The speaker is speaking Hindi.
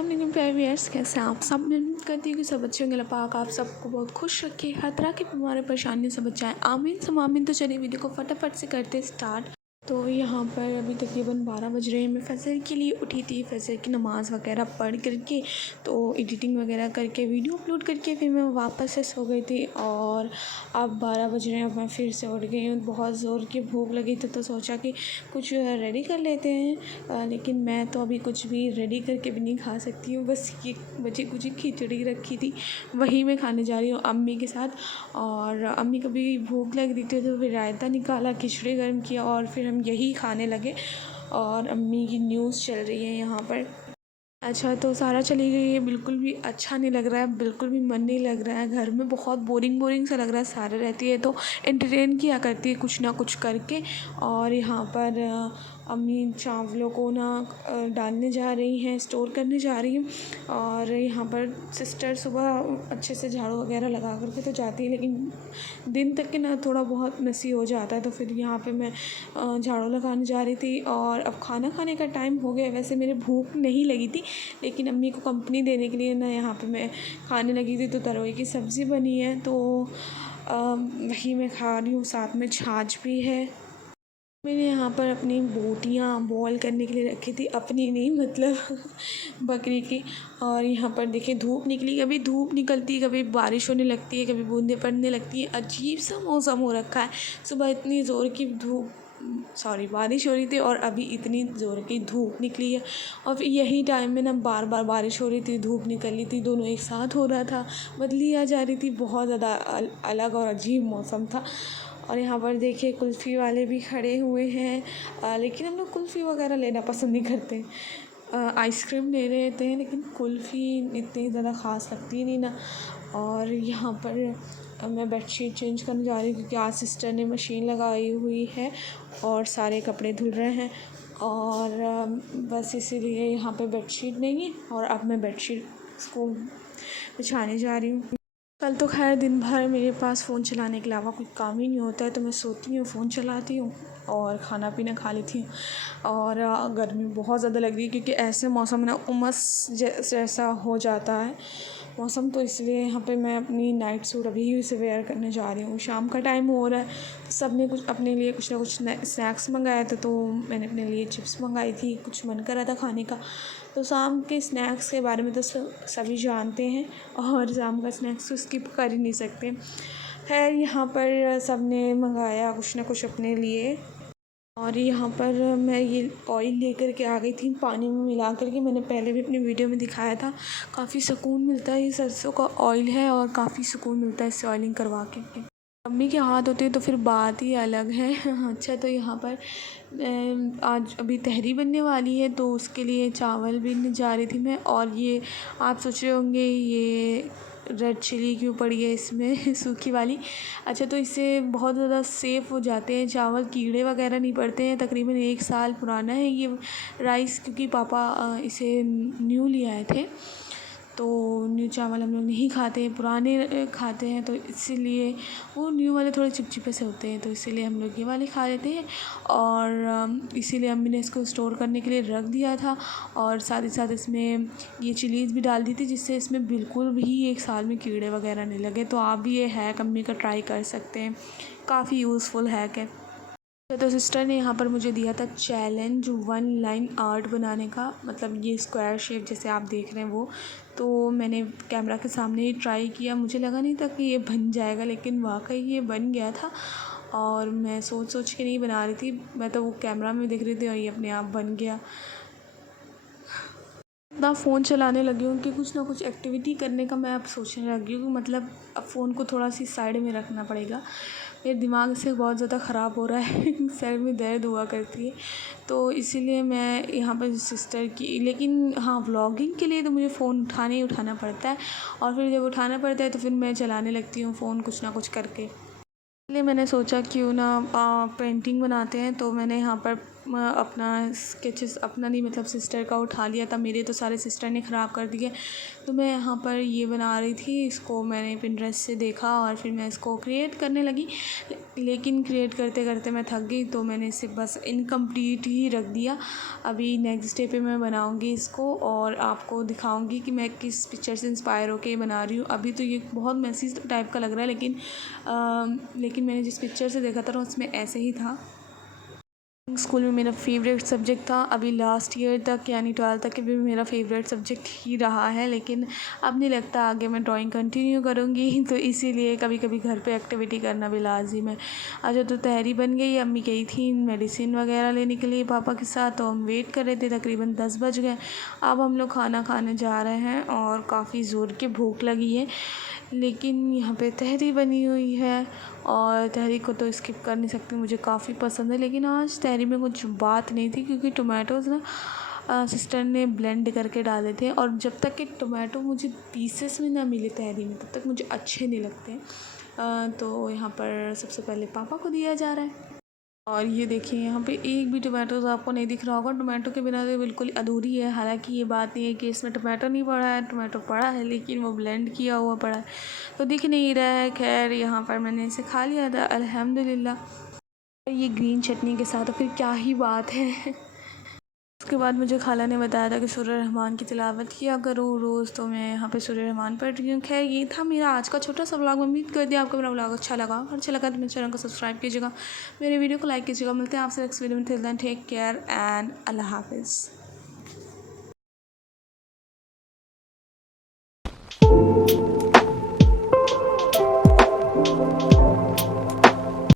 अस्सलाम प्यारे व्यूअर्स, कैसे हैं आप सब। मैं उम्मीद करती हूँ कि सब अच्छे होंगे। अल्लाह पाक आप सबको बहुत खुश रखे, हर तरह की बीमारी परेशानियों से बचाएं, आमीन सम आमीन। तो चलिए वीडियो को फटाफट से करते स्टार्ट। तो यहाँ पर अभी तकरीबन 12 बज रहे हैं। मैं फजर के लिए उठी थी, फजर की नमाज़ वगैरह पढ़ करके तो एडिटिंग वगैरह करके वीडियो अपलोड करके फिर मैं वापस से सो गई थी। और अब 12 बज रहे हैं, अब मैं फिर से उठ गई हूँ। बहुत ज़ोर की भूख लगी थी तो सोचा कि कुछ रेडी कर लेते हैं, लेकिन मैं तो अभी कुछ भी रेडी करके भी नहीं खा सकती हूँ। बस ये बची कुछ खिचड़ी रखी थी, वही मैं खाने जा रही हूँ अम्मी के साथ। और अम्मी को भी भूख लग रही थी तो फिर रायता निकाला, खिचड़ी गर्म किया और फिर हम यही खाने लगे। और अम्मी की न्यूज़ चल रही है यहाँ पर। अच्छा, तो सारा चली गई है, बिल्कुल भी अच्छा नहीं लग रहा है, बिल्कुल भी मन नहीं लग रहा है। घर में बहुत बोरिंग बोरिंग सा लग रहा है। सारा रहती है तो एंटरटेन किया करती है कुछ ना कुछ करके। और यहाँ पर अम्मी चावलों को ना डालने जा रही हैं, स्टोर करने जा रही हैं। और यहाँ पर सिस्टर सुबह अच्छे से झाड़ू वगैरह लगा करके तो जाती है, लेकिन दिन तक के ना थोड़ा बहुत मेसी हो जाता है। तो फिर यहाँ पे मैं झाड़ू लगाने जा रही थी। और अब खाना खाने का टाइम हो गया। वैसे मेरे भूख नहीं लगी थी, लेकिन अम्मी को कंपनी देने के लिए ना यहाँ पे मैं खाने लगी थी। तो तरोई की सब्ज़ी बनी है तो वही मैं खा रही हूँ, साथ में छाछ भी है। मैंने यहाँ पर अपनी बोटियाँ बॉयल करने के लिए रखी थी, अपनी नहीं मतलब बकरी की। और यहाँ पर देखिए धूप निकली, कभी धूप निकलती है, कभी बारिश होने लगती है, कभी बूंदें पड़ने लगती हैं। अजीब सा मौसम हो रखा है। सुबह इतनी ज़ोर की बारिश हो रही थी और अभी इतनी ज़ोर की धूप निकली है। और फिर यही टाइम में ना बार बार बारिश हो रही थी, धूप निकल रही थी, दोनों एक साथ हो रहा था, बदली आ जा रही थी। बहुत ज़्यादा अलग और अजीब मौसम था। और यहाँ पर देखिए कुल्फ़ी वाले भी खड़े हुए हैं, लेकिन हम लोग कुल्फ़ी वगैरह लेना पसंद नहीं करते। आइसक्रीम ले रहे थे, लेकिन कुल्फ़ी इतनी ज़्यादा ख़ास लगती नहीं ना। और यहाँ पर मैं बेडशीट चेंज करने जा रही हूँ क्योंकि आज सिस्टर ने मशीन लगाई हुई है और सारे कपड़े धुल रहे हैं। और बस इसीलिए यहाँ पे बेडशीट नहीं है और अब मैं बेडशीट को बिछाने जा रही हूँ। कल तो खैर दिन भर मेरे पास फ़ोन चलाने के अलावा कोई काम ही नहीं होता है, तो मैं सोती हूँ, फ़ोन चलाती हूँ और खाना पीना खा लेती हूँ। और गर्मी बहुत ज़्यादा लग रही है क्योंकि ऐसे मौसम में ना उमस जैसा हो जाता है मौसम। तो इसलिए यहाँ पे मैं अपनी नाइट सूट अभी से वेयर करने जा रही हूँ। शाम का टाइम हो रहा है तो सब ने कुछ अपने लिए कुछ ना कुछ स्नैक्स मंगाया था, तो मैंने अपने लिए चिप्स मंगाई थी, कुछ मन कर रहा था खाने का। तो शाम के स्नैक्स के बारे में तो सभी जानते हैं और शाम का स्नैक्स तो स्किप कर ही नहीं सकते। खैर यहाँ पर सब ने मंगाया कुछ ना कुछ अपने लिए। और यहाँ पर मैं ये ऑयल लेकर के आ गई थी, पानी में मिला करके। मैंने पहले भी अपनी वीडियो में दिखाया था। काफ़ी सुकून मिलता है, ये सरसों का ऑयल है और काफ़ी सुकून मिलता है इससे ऑयलिंग करवा के। मम्मी के हाथ होते हैं तो फिर बात ही अलग है। अच्छा, तो यहाँ पर आज अभी तहरी बनने वाली है तो उसके लिए चावल बीनने जा रही थी मैं। और ये आप सोच रहे होंगे ये रेड चिली क्यों पड़ी है इसमें सूखी वाली। अच्छा, तो इससे बहुत ज़्यादा सेफ़ हो जाते हैं चावल, कीड़े वगैरह नहीं पड़ते हैं। तकरीबन 1 साल पुराना है ये राइस, क्योंकि पापा इसे न्यू ले आए थे। तो न्यू चावल हम लोग नहीं खाते हैं, पुराने खाते हैं। तो इसीलिए वो न्यू वाले थोड़े चिपचिपे से होते हैं, तो इसीलिए हम लोग ये वाले खा लेते हैं। और इसीलिए अम्मी ने इसको स्टोर करने के लिए रख दिया था। और साथ ही साथ इसमें ये चिलीज़ भी डाल दी थी, जिससे इसमें बिल्कुल भी 1 साल में कीड़े वगैरह नहीं लगे। तो आप भी ये हैक अम्मी का ट्राई कर सकते हैं, काफ़ी यूज़फुल हैक है। तो सिस्टर ने यहाँ पर मुझे दिया था चैलेंज 1 लाइन आर्ट बनाने का, मतलब ये स्क्वायर शेप जैसे आप देख रहे हैं वो। तो मैंने कैमरा के सामने ही ट्राई किया, मुझे लगा नहीं था कि ये बन जाएगा, लेकिन वाकई ये बन गया था। और मैं सोच सोच के नहीं बना रही थी, मैं तो वो कैमरा में देख रही थी और ये अपने आप बन गया। इतना फ़ोन चलाने लगी हूँ कि कुछ ना कुछ एक्टिविटी करने का मैं अब सोचने लगी हूँ, मतलब अब फ़ोन को थोड़ा सी साइड में रखना पड़ेगा। मेरे दिमाग से बहुत ज़्यादा ख़राब हो रहा है सर में दर्द हुआ करती है, तो इसीलिए मैं यहाँ पर सिस्टर की। लेकिन हाँ, व्लॉगिंग के लिए तो मुझे फ़ोन उठाना ही उठाना पड़ता है। और फिर जब उठाना पड़ता है तो फिर मैं चलाने लगती हूँ फ़ोन कुछ ना कुछ करके। इसलिए मैंने सोचा क्यों ना पेंटिंग बनाते हैं। तो मैंने यहाँ पर अपना स्केचेस अपना नहीं मतलब सिस्टर का उठा लिया था, मेरे तो सारे सिस्टर ने ख़राब कर दिए। तो मैं यहाँ पर ये बना रही थी, इसको मैंने पिंटरेस्ट से देखा और फिर मैं इसको क्रिएट करने लगी, लेकिन क्रिएट करते करते मैं थक गई, तो मैंने इसे बस इनकम्प्लीट ही रख दिया। अभी नेक्स्ट डे पे मैं बनाऊँगी इसको और आपको दिखाऊँगी कि मैं किस पिक्चर से इंस्पायर होके बना रही हूँ। अभी तो ये बहुत मैसी टाइप का लग रहा है, लेकिन मैंने जिस पिक्चर से देखा था उसमें ऐसे ही था। स्कूल में मेरा फेवरेट सब्जेक्ट था, अभी लास्ट ईयर तक यानी 12th तक भी मेरा फेवरेट सब्जेक्ट ही रहा है, लेकिन अब नहीं लगता आगे मैं ड्राइंग कंटिन्यू करूँगी। तो इसीलिए कभी कभी घर पे एक्टिविटी करना भी लाजिम है। आज तो तहरी बन गई, अम्मी गई थी मेडिसिन वगैरह लेने के लिए पापा के साथ, तो हम वेट कर रहे थे, तकरीबन 10 बज गए। अब हम लोग खाना खाने जा रहे हैं और काफ़ी ज़ोर की भूख लगी है, लेकिन यहाँ पे तहरी बनी हुई है और तहरी को तो स्किप कर नहीं सकती, मुझे काफ़ी पसंद है। लेकिन आज तहरी में कुछ बात नहीं थी क्योंकि टोमेटोज़ ना सिस्टर ने ब्लेंड करके डाले थे, और जब तक कि टोमेटो मुझे पीसेस में ना मिले तहरी में तब तक मुझे अच्छे नहीं लगते। तो यहाँ पर सबसे पहले पापा को दिया जा रहा है। और ये देखिए यहाँ पे एक भी टोमेटोज़ आपको नहीं दिख रहा होगा, टोमेटो के बिना तो बिल्कुल अधूरी है। हालांकि ये बात नहीं है कि इसमें टोमेटो नहीं पड़ा है, टोमेटो पड़ा है लेकिन वो ब्लेंड किया हुआ पड़ा है तो दिख नहीं रहा है। खैर यहाँ पर मैंने इसे खा लिया था अल्हम्दुलिल्लाह। ये ग्रीन चटनी के साथ तो फिर क्या ही बात है। उसके बाद मुझे खाला ने बताया था कि सूरह रहमान की तिलावत किया करो रोज़, तो मैं यहाँ पे सूरह रहमान पढ़ रही हूँ। खैर ये था मेरा आज का छोटा सा व्लॉग। उम्मीद करती हूँ आपको मेरा व्लॉग अच्छा लगा, और अच्छा लगा तो मेरे चैनल को सब्सक्राइब कीजिएगा, मेरे वीडियो को लाइक कीजिएगा। मिलते हैं आपसे नेक्स्ट वीडियो में, till then take care and अल्लाह हाफिज़।